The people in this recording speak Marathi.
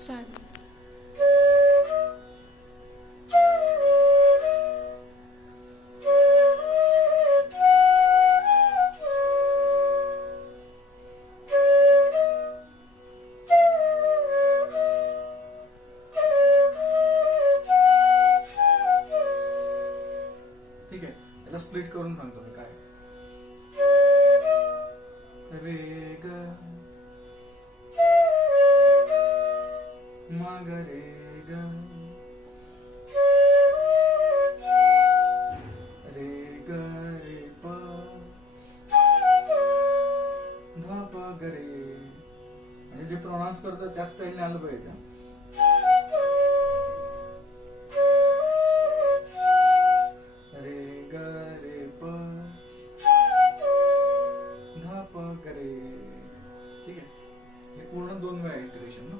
स्टार्ट. ठीक आहे, त्याला स्प्लिट करून सांगतो मी काय. रे ग मा ग रे ग रे ग रे प ध प ग रे. म्हणजे जे प्रोनाउन्स करतात त्याच स्टाईलने आलं पाहिजे का. रे ग रे प ध प ग रे. ठीक आहे, हे पूर्ण 2 वेळा इटरेशन ना.